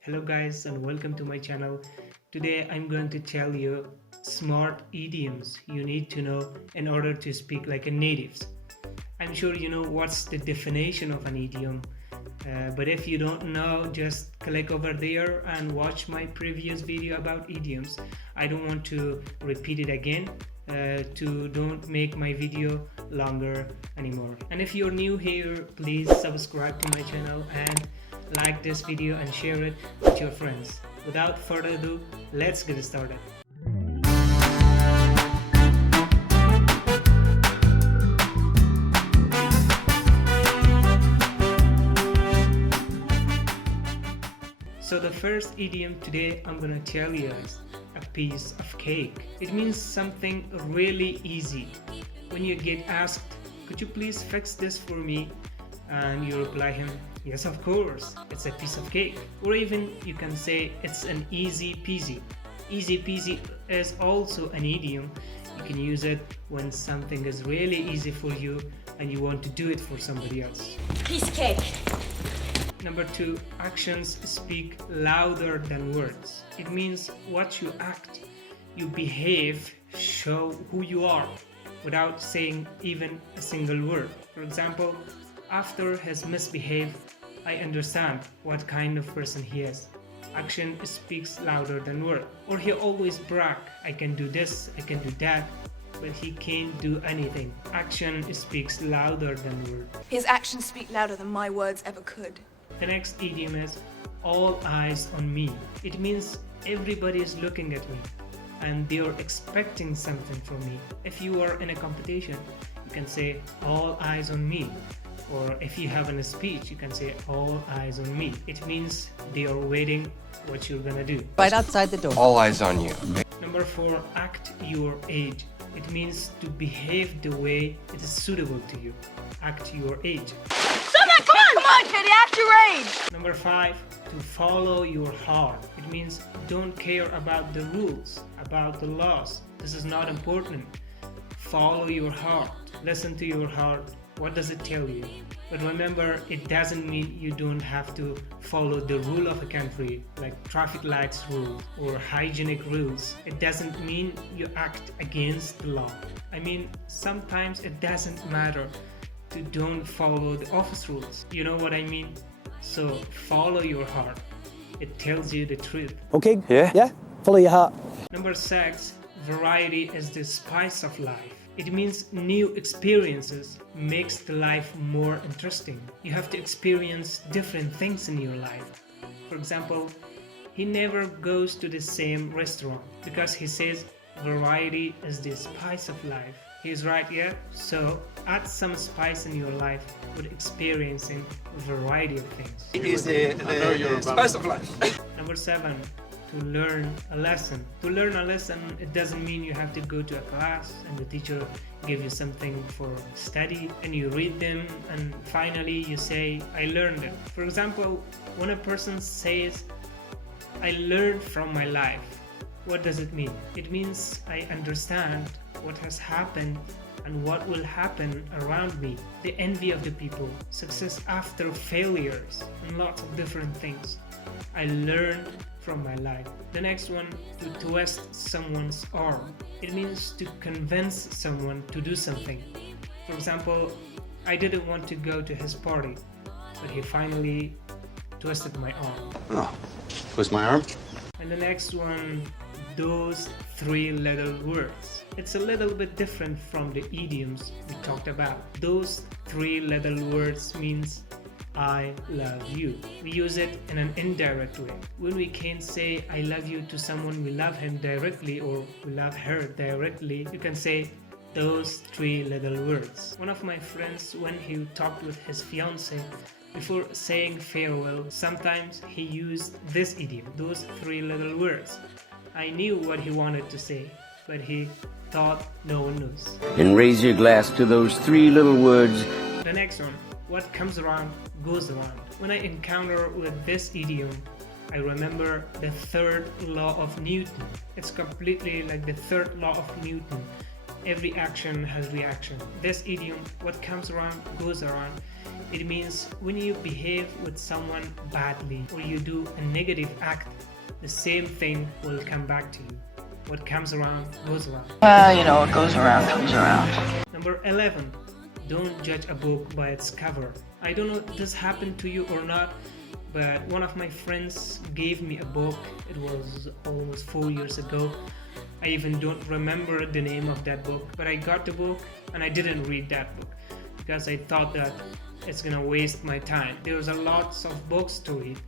Hello guys and welcome to my channel. Today I'm going to tell you smart idioms you need to know in order to speak like a native. I'm sure you know what's the definition of an idiom, but if you don't know, just click over there and watch my previous video about idioms. I don't want to repeat it again to don't make my video longer anymore. And if you're new here, please subscribe to my channel and like this video and share it with your friends. Without further ado, let's get started. So the first idiom today I'm gonna tell you is a piece of cake. It means something really easy. When you get asked, could you please fix this for me? And you reply him, yes, of course, it's a piece of cake. Or even you can say it's an easy peasy. Easy peasy is also an idiom. You can use it when something is really easy for you and you want to do it for somebody else. Piece of cake. Number 2, actions speak louder than words. It means what you act, you behave, show who you are without saying even a single word. For example, after his misbehave, I understand what kind of person he is. Action speaks louder than word. Or he always brag, I can do this, I can do that, but he can't do anything. Action speaks louder than word. His actions speak louder than my words ever could. The next idiom is all eyes on me. It means everybody is looking at me and they are expecting something from me. If you are in a competition, you can say all eyes on me. Or if you have a speech, you can say all eyes on me. It means they are waiting what you're gonna do. Right outside the door. All eyes on you. Number 4, act your age. It means to behave the way it is suitable to you. Act your age. Come on, Teddy, act your age! Number 5, to follow your heart. It means don't care about the rules, about the laws. This is not important. Follow your heart. Listen to your heart. What does it tell you? But remember, it doesn't mean you don't have to follow the rule of a country, like traffic lights rules or hygienic rules. It doesn't mean you act against the law. I mean, sometimes it doesn't matter to don't follow the office rules. You know what I mean? So follow your heart. It tells you the truth. Okay, yeah, follow your heart. Number 6, variety is the spice of life. It means new experiences makes the life more interesting. You have to experience different things in your life. For example, he never goes to the same restaurant because he says variety is the spice of life. He's right, yeah? So add some spice in your life with experiencing a variety of things. It is the spice of life. Number 7, to learn a lesson. To learn a lesson, it doesn't mean you have to go to a class and the teacher give you something for study and you read them and finally you say, I learned it. For example, when a person says, I learned from my life, what does it mean? It means I understand what has happened and what will happen around me. The envy of the people, success after failures, and lots of different things. I learned from my life. The next one, to twist someone's arm. It means to convince someone to do something. For example, I didn't want to go to his party, but he finally twisted my arm. Oh, twist my arm? And the next one, those 3 little words. It's a little bit different from the idioms we talked about. Those 3 little words means I love you. We use it in an indirect way. When we can't say I love you to someone, we love him directly or we love her directly, you can say those 3 little words. One of my friends, when he talked with his fiancée, before saying farewell, sometimes he used this idiom, those 3 little words. I knew what he wanted to say, but he thought no one knows. And raise your glass to those 3 little words. The next one, what comes around goes around. When I encounter with this idiom, I remember the 3rd law of Newton. It's completely like the 3rd law of Newton. Every action has reaction. This idiom, what comes around goes around, It means when you behave with someone badly or you do a negative act, the same thing will come back to you. What comes around goes around. Well, you know, what goes around comes around. Number 11. Don't judge a book by its cover. I don't know if this happened to you or not, but one of my friends gave me a book. It was almost 4 years ago. I even don't remember the name of that book, but I got the book and I didn't read that book because I thought that it's gonna waste my time. There was a lots of books to read,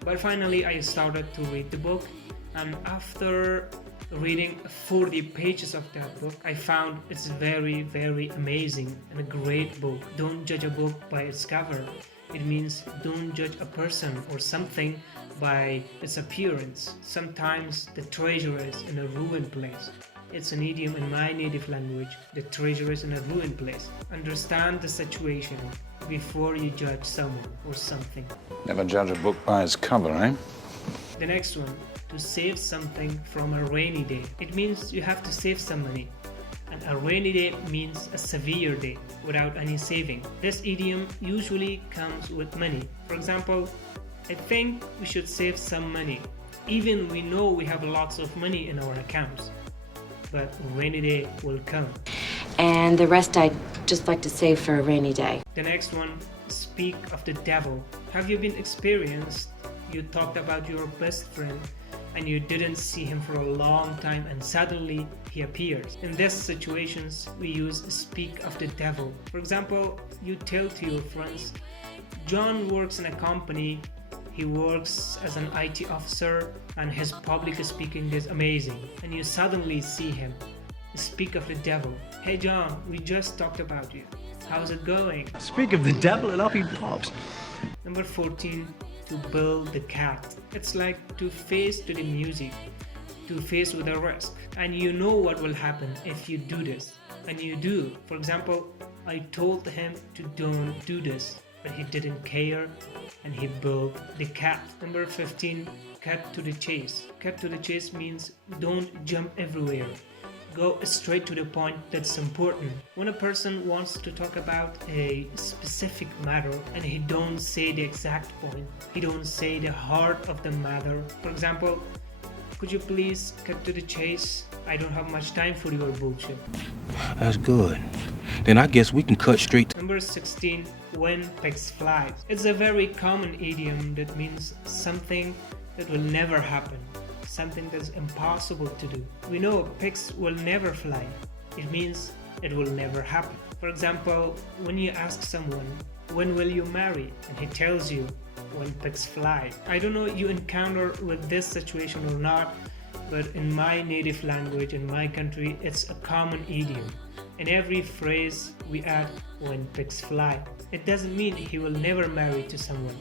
but finally I started to read the book, and after reading 40 pages of that book, I found it's very, very amazing and a great book. Don't judge a book by its cover. It means don't judge a person or something by its appearance. Sometimes the treasure is in a ruined place. It's an idiom in my native language. The treasure is in a ruined place. Understand the situation before you judge someone or something. Never judge a book by its cover, eh? The next one, to save something from a rainy day. It means you have to save some money. And a rainy day means a severe day without any saving. This idiom usually comes with money. For example, I think we should save some money. Even we know we have lots of money in our accounts. But a rainy day will come. And the rest I'd just like to save for a rainy day. The next one, speak of the devil. Have you been experienced? You talked about your best friend and you didn't see him for a long time and suddenly he appears. In these situations, we use speak of the devil. For example, you tell to your friends, John works in a company, he works as an IT officer and his public speaking is amazing. And you suddenly see him. Speak of the devil. Hey John, we just talked about you. How's it going? Speak of the devil and up he pops. Number 14. To build the cat. It's like to face to the music, to face with a risk, and you know what will happen if you do this, and you do. For example, I told him to don't do this, but he didn't care and he built the cat. Number 15. Cut to the chase. Cut to the chase means don't jump everywhere. Go straight to the point that's important. When a person wants to talk about a specific matter and he don't say the exact point, he don't say the heart of the matter. For example, could you please cut to the chase? I don't have much time for your bullshit. That's good. Then I guess we can cut straight. Number 16. When pigs fly. It's a very common idiom that means something that will never happen. Something that's impossible to do. We know pigs will never fly. It means it will never happen. For example, when you ask someone, when will you marry? And he tells you, when pigs fly. I don't know you encounter with this situation or not, but in my native language, in my country, it's a common idiom. In every phrase, we add, when pigs fly. It doesn't mean he will never marry to someone,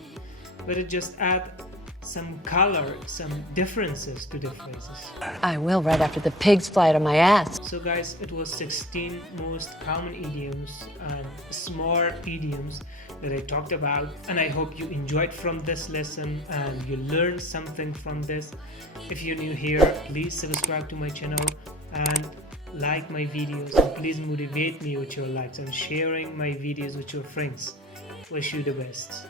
but it just adds some color, some differences to the phrases. I will right after the pigs fly out of my ass. So guys, it was 16 most common idioms and smart idioms that I talked about, and I hope you enjoyed from this lesson and you learned something from this. If you're new here, please subscribe to my channel and like my videos, and please motivate me with your likes and sharing my videos with your friends. Wish you the best.